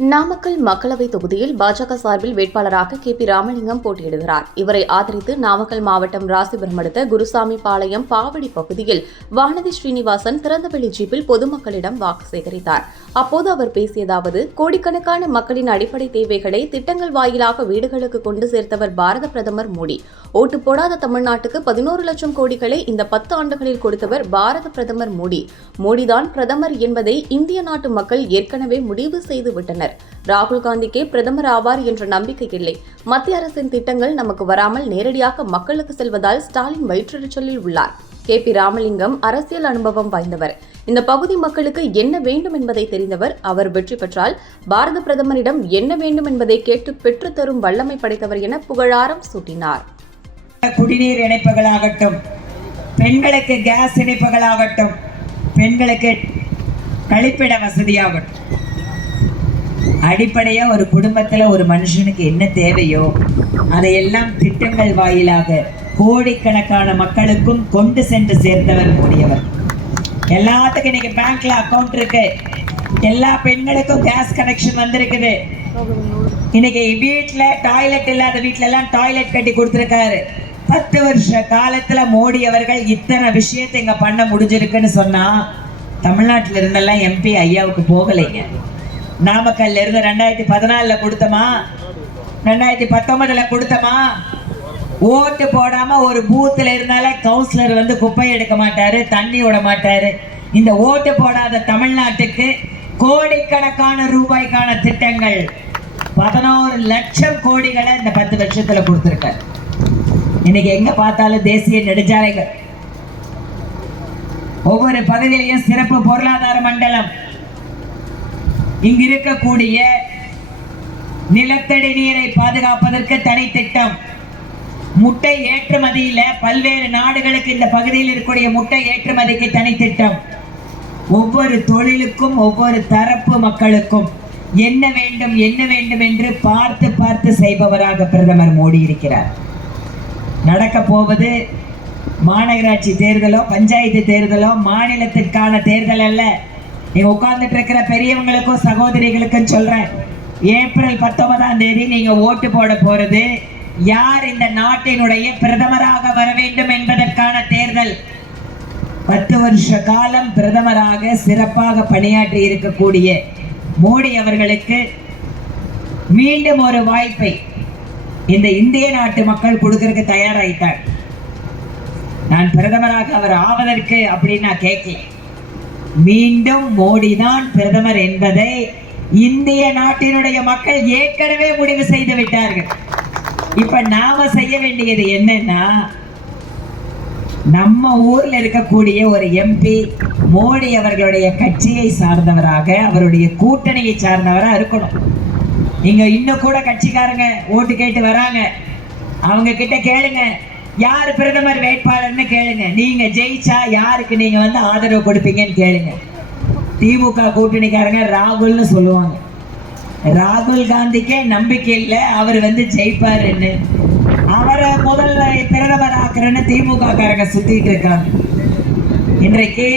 நாமக்கல் மக்களவை தொகுதியில் பாஜக சார்பில் வேட்பாளராக கே.பி. ராமலிங்கம் போட்டியிடுகிறார். இவரை ஆதரித்து நாமக்கல் மாவட்டம் ராசிபுரம் அடுத்த குருசாமி பாளையம் பாவடி பகுதியில் வானதி ஸ்ரீனிவாசன் திறந்தவெளி ஜீப்பில் பொதுமக்களிடம் வாக்கு சேகரித்தார். அப்போது அவர் பேசியதாவது, கோடிக்கணக்கான மக்களின் அடிப்படை தேவைகளை திட்டங்கள் வாயிலாக வீடுகளுக்கு கொண்டு சேர்த்தவர் பாரத பிரதமர் மோடி. ஓட்டு போடாத தமிழ்நாட்டுக்கு 11 லட்சம் கோடிகளை இந்த 10 ஆண்டுகளில் கொடுத்தவர் பாரத பிரதமர் மோடி. மோடிதான் பிரதமர் என்பதை இந்திய நாட்டு மக்கள் ஏற்கனவே முடிவு செய்துவிட்டனர். ராகுல் காந்திக்கே பிரதமர் ஆவார் என்ற நம்பிக்கை இல்லை. மத்திய அரசின் திட்டங்கள் நமக்கு வராமல் நேரடியாக மக்களுக்கு செல்வதால் ஸ்டாலின் வயிற்றெரிச்சலில் உள்ளார். கே.பி. ராமலிங்கம் அரசியல் அனுபவம் வாய்ந்தவர். இந்த பகுதி மக்களுக்கு என்ன வேண்டும் என்பதை தெரிந்தவர். அவர் வெற்றி பெற்றால் பாரத பிரதமரிடம் என்ன வேண்டும் என்பதை கேட்டு பெற்றுத்தரும் வல்லமை படைத்தவர் என புகழாரம் சூட்டினார். குடிநீர் இணைப்புகளாகட்டும், பெண்களுக்கு கேஸ் இணைப்புகளாகட்டும், பெண்களுக்கு கழிப்பிட வசதியாகட்டும், அடிப்படையா ஒரு குடும்பத்துல ஒரு மனுஷனுக்கு என்ன தேவையோ அதையெல்லாம் திட்டங்கள் வாயிலாக கோடிக்கணக்கான மக்களுக்கும் கொண்டு சென்று சேர்த்தவர் மோடியவர். எல்லாத்துக்கும் இன்னைக்கு பேங்க்ல அக்கௌண்ட் இருக்கு, எல்லா பெண்களுக்கும் கேஸ் கனெக்ஷன் வந்திருக்குது. இன்னைக்கு வீட்டுல டாய்லெட் இல்லாத வீட்டுல எல்லாம் டாய்லெட் கட்டி கொடுத்திருக்காரு. 10 வருஷ காலத்துல மோடி அவர்கள் இத்தனை விஷயத்தை இங்க பண்ண முடிஞ்சிருக்குன்னு சொன்னா தமிழ்நாட்டில இருந்தெல்லாம் எம்பி ஐயாவுக்கு போகலைங்க. நாமக்கல்ல இருந்து 2014 கொடுத்தமா, 2019 கொடுத்தமா, ஓட்டு போடாம ஒரு பூத்துல இருந்தால கவுன்சிலர் வந்து குப்பை எடுக்க மாட்டாரு, தண்ணி விட மாட்டாரு. இந்த ஓட்டு போடாத தமிழ்நாட்டுக்கு கோடிக்கணக்கான ரூபாய்க்கான திட்டங்கள் 11 லட்சம் கோடிகளை இந்த 10 வருஷத்துல கொடுத்திருக்காரு. இன்னைக்கு எங்க பார்த்தாலும் தேசிய நெடுஞ்சாலைகள், ஒவ்வொரு பகுதியிலையும் சிறப்பு பொருளாதார மண்டலம், இங்கு இருக்கக்கூடிய நிலத்தடி நீரை பாதுகாப்பதற்கு தனி திட்டம், முட்டை ஏற்றுமதியில பல்வேறு நாடுகளுக்கு இந்த பகுதியில் இருக்கக்கூடிய முட்டை ஏற்றுமதிக்கு தனி திட்டம், ஒவ்வொரு தொழிலுக்கும் ஒவ்வொரு தரப்பு மக்களுக்கும் என்ன வேண்டும் என்று பார்த்து பார்த்து செய்பவராக பிரதமர் மோடி இருக்கிறார். நடக்க போவது மாநகராட்சி தேர்தலோ பஞ்சாயத்து தேர்தலோ மாநிலத்திற்கான தேர்தல் அல்ல. நீங்க உட்கார்ந்துட்டு இருக்கிற பெரியவங்களுக்கும் சகோதரிகளுக்கும் சொல்றேன், ஏப்ரல் 19ஆம் தேதி நீங்க ஓட்டு போட போறது யார் இந்த நாட்டினுடைய பிரதமராக வர வேண்டும் என்பதற்கான தேர்தல். 10 வருஷ காலம் பிரதமராக சிறப்பாக பணியாற்றி இருக்கக்கூடிய மோடி அவர்களுக்கு மீண்டும் ஒரு வாய்ப்பை இந்த இந்திய நாட்டு மக்கள் கொடுக்கறதுக்கு தயாராயிட்டார். நான் பிரதமராக அவர் ஆவதற்கு அப்படின்னு நான் கேட்கல. மீண்டும் மோடி தான் பிரதமர் என்பதை இந்திய நாட்டினுடைய மக்கள் ஏற்கனவே முடிவு செய்து விட்டார்கள். இப்ப நாம செய்ய வேண்டியது என்னன்னா, நம்ம ஊர்ல இருக்கக்கூடிய ஒரு எம்பி மோடி அவர்களுடைய கட்சியை சார்ந்தவராக, அவருடைய கூட்டணியை சார்ந்தவரா இருக்கணும். நீங்க இன்னும் கூட கட்சிக்காரங்க ஓட்டு கேட்டு வராங்க, அவங்க கிட்ட கேளுங்க யார் பிரதமர் வேட்பாளர்னு கேளுங்க. நீங்க ஜெயிச்சா யாருக்கு நீங்க வந்து ஆதரவு கொடுப்பீங்கன்னு கேளுங்க. திமுக கூட்டணிக்காரங்க ராகுல்னு சொல்லுவாங்க. ராகுல் காந்திக்கே நம்பிக்கை இல்லை அவர் வந்து ஜெயிப்பாருன்னு. அவரை முதல்ல பிரதமர் ஆக்குறன்னு திமுக காரங்க சுத்திட்டு இருக்காங்க. இன்றைக்கு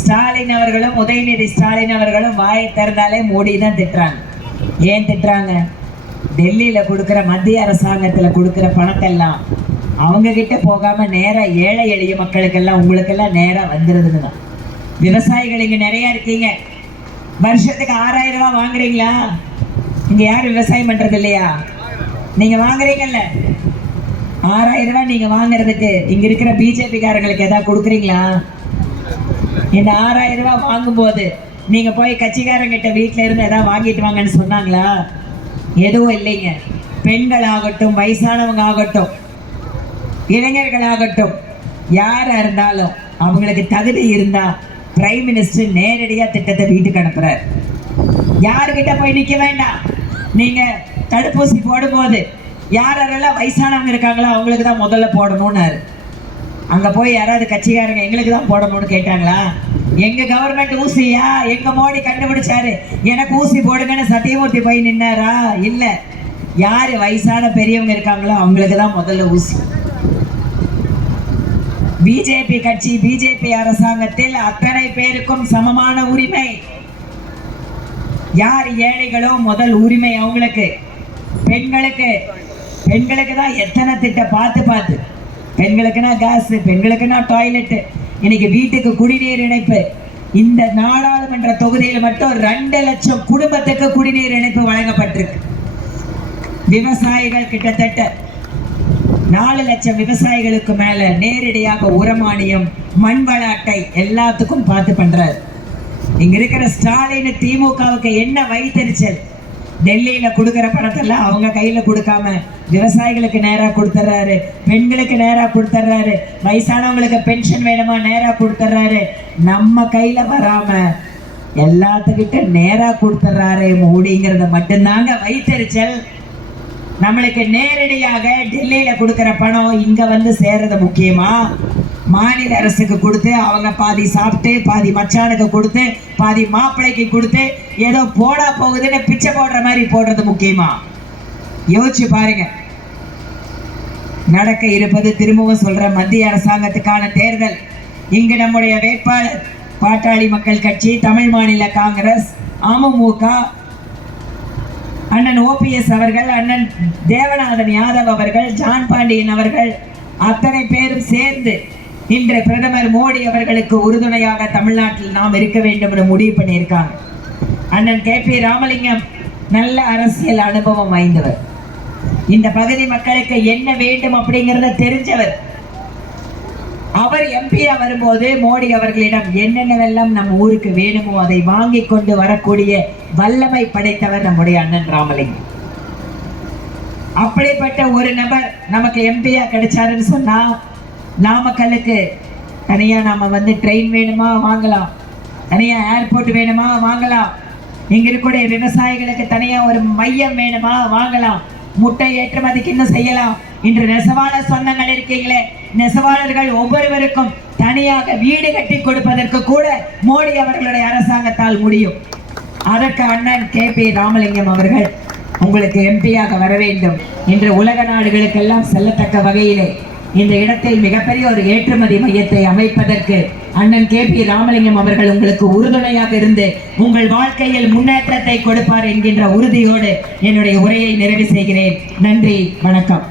ஸ்டாலின் அவர்களும் உதயநிதி ஸ்டாலின் அவர்களும் வாயை திறந்தாலே மோடி தான் திட்டுறாங்க. ஏன் திட்டுறாங்க? டெல்லியில கொடுக்கிற மத்திய அரசாங்கத்துல கொடுக்கிற பணத்தெல்லாம் அவங்க கிட்ட போகாம நேரா ஏழை எளிய மக்களுக்கெல்லாம் உங்களுக்கெல்லாம் நேரா வந்துருதுன்னு தான். விவசாயிகள் இங்க நிறைய இருக்கீங்க, வருஷத்துக்கு 6000 ரூபாய் வாங்குறீங்களா? இங்க யாரும் விவசாயம் பண்றது இல்லையா? நீங்க வாங்குறீங்கல்ல, 6000 ரூபாய் நீங்க வாங்குறதுக்கு இங்க இருக்கிற பிஜேபி காரங்களுக்கு ஏதாவது கொடுக்குறீங்களா? இந்த 6000 ரூபாய் வாங்கும் போது நீங்க போய் கட்சிக்காரங்கிட்ட வீட்டுல இருந்து ஏதாவது வாங்கிட்டு வாங்கன்னு சொன்னாங்களா? எதுவும் இல்லைங்க. பெண்கள் ஆகட்டும், வயசானவங்க ஆகட்டும், இளைஞர்களாகட்டும், யாரா இருந்தாலும் அவங்களுக்கு தகுதி இருந்தா பிரைம் மினிஸ்டர் நேரடியா திட்டத்தை வீட்டுக்கு அனுப்புறாரு. யாருக்கிட்ட போய் நிக்க வேண்டாம். நீங்க தடுப்பூசி போடும்போது யாரெல்லாம் வயசானவங்க இருக்காங்களோ அவங்களுக்கு தான் முதல்ல போடணும்னாரு. அங்க போய் யாராவது கட்சிக்காரங்க எங்களுக்கு தான் போடணும்னு கேட்டாங்களா? எங்க கவர்மெண்ட் ஊசியா? எங்க மோடி கண்டுபிடிச்சாரு எனக்கு ஊசி போடுங்கன்னு சத்தியமூர்த்தி போய் நின்னாரா? இல்ல, யாரு வயசான பெரியவங்க இருக்காங்களோ அவங்களுக்கு தான் முதல்ல ஊசி. பிஜேபி கட்சி, பிஜேபி அரசாங்கத்தில் அத்தனை பேருக்கும் சமமான உரிமை. யார் ஏழைகளோ முதல் உரிமை அவங்களுக்கு. பெண்களுக்கு தான் எத்தனை திட்டம் பார்த்து பெண்களுக்குன்னா கேஸ், பெண்களுக்குன்னா டாய்லெட், இன்னைக்கு வீட்டுக்கு குடிநீர் இணைப்பு. இந்த நாடாளுமன்ற தொகுதியில் மட்டும் 2 லட்சம் குடும்பத்துக்கு குடிநீர் இணைப்பு வழங்கப்பட்டிருக்கு. விவசாயிகள் கிட்டத்தட்ட 4 லட்சம் விவசாயிகளுக்கு மேல நேரடியாக உரமானியம், மண்வள அட்டை எல்லாத்துக்கும் பார்த்து பண்றாரு. இங்க இருக்கிற ஸ்டாலின் திமுகவுக்கு என்ன வைத்தறிச்சல், டெல்லியில கொடுக்கிற பணத்தெல்லாம் அவங்க கையில கொடுக்காம விவசாயிகளுக்கு நேரா கொடுத்துறாரு, பெண்களுக்கு நேரா கொடுத்துறாரு, வயசானவங்களுக்கு பென்ஷன் வேணுமா நேரா கொடுத்துறாரு. நம்ம கையில வராம எல்லாத்துக்கிட்ட நேரா கொடுத்துறாரு மோடிங்கிறத மட்டும்தாங்க வைத்தறிச்சல். நம்மளுக்கு நேரடியாக டெல்லியில கொடுக்கிற பணம் இங்க வந்து சேர்றது முக்கியமா? மாநில அரசுக்கு கொடுத்து அவங்க பாதி சாப்பிட்டு பாதி மச்சானுக்கு கொடுத்து பாதி மாப்பிள்ளைக்கு கொடுத்து ஏதோ போடா போகுதுன்னு பிச்சை போடுற மாதிரி போடுறது முக்கியமா? யோசிச்சு பாருங்க. நடக்க இருப்பது, திரும்பவும் சொல்ற, மத்திய அரசாங்கத்துக்கான தேர்தல். இங்கு நம்முடைய வேட்பாளர் பாட்டாளி மக்கள் கட்சி, தமிழ் மாநில காங்கிரஸ், அமமுக, அண்ணன் ஓபிஎஸ் அவர்கள், அண்ணன் தேவநாதன் யாதவ் அவர்கள், ஜான் பாண்டியன் அவர்கள், அத்தனை பேரும் சேர்ந்து இன்று பிரதமர் மோடி அவர்களுக்கு உறுதுணையாக தமிழ்நாட்டில் நாம் இருக்க வேண்டும் என்று முடிவு பண்ணியிருக்காங்க. அண்ணன் கேபி ராமலிங்கம் நல்ல அரசியல் அனுபவம் வாய்ந்தவர். இந்த பகுதி மக்களுக்கு என்ன வேண்டும் அப்படிங்கிறத தெரிஞ்சவர். அவர் எம்பியா வரும்போது மோடி அவர்களிடம் என்னென்னவெல்லாம் நம் ஊருக்கு வேணுமோ அதை வாங்கி கொண்டு வரக்கூடிய வல்லமை படைத்தவர் நம்முடைய அண்ணன் ராமலிங்கம். அப்படிப்பட்ட ஒரு நபர் நமக்கு எம்பியா கிடைச்சாருன்னு சொன்னா, நாமக்கலுக்கு தனியா நாம வந்து ட்ரெயின் வேணுமா வாங்கலாம், தனியா ஏர்போர்ட் வேணுமா வாங்கலாம், இங்க இருக்கக்கூடிய விவசாயிகளுக்கு தனியா ஒரு மையம் வேணுமா வாங்கலாம், முட்டை ஏற்றுமதிக்கு இன்னும் செய்யலாம். இன்று நெசவாளர் சொந்தங்கள் இருக்கீங்களே, நெசவாளர்கள் ஒவ்வொருவருக்கும் தனியாக வீடு கட்டி கொடுப்பதற்கு கூட மோடி அவர்களுடைய அரசாங்கத்தால் முடியும். அதற்கு அண்ணன் கேபி ராமலிங்கம் அவர்கள் உங்களுக்கு எம்பியாக வர வேண்டும் என்று உலக நாடுகளுக்கெல்லாம் செல்லத்தக்க வகையிலே இந்த இடத்தில் மிகப்பெரிய ஒரு ஏற்றுமதி மையத்தை அமைப்பதற்கு அண்ணன் கேபி ராமலிங்கம் அவர்கள் உங்களுக்கு உறுதுணையாக இருந்து உங்கள் வாழ்க்கையில் முன்னேற்றத்தை கொடுப்பார் என்கின்ற உறுதியோடு என்னுடைய உரையை நிறைவு செய்கிறேன். நன்றி, வணக்கம்.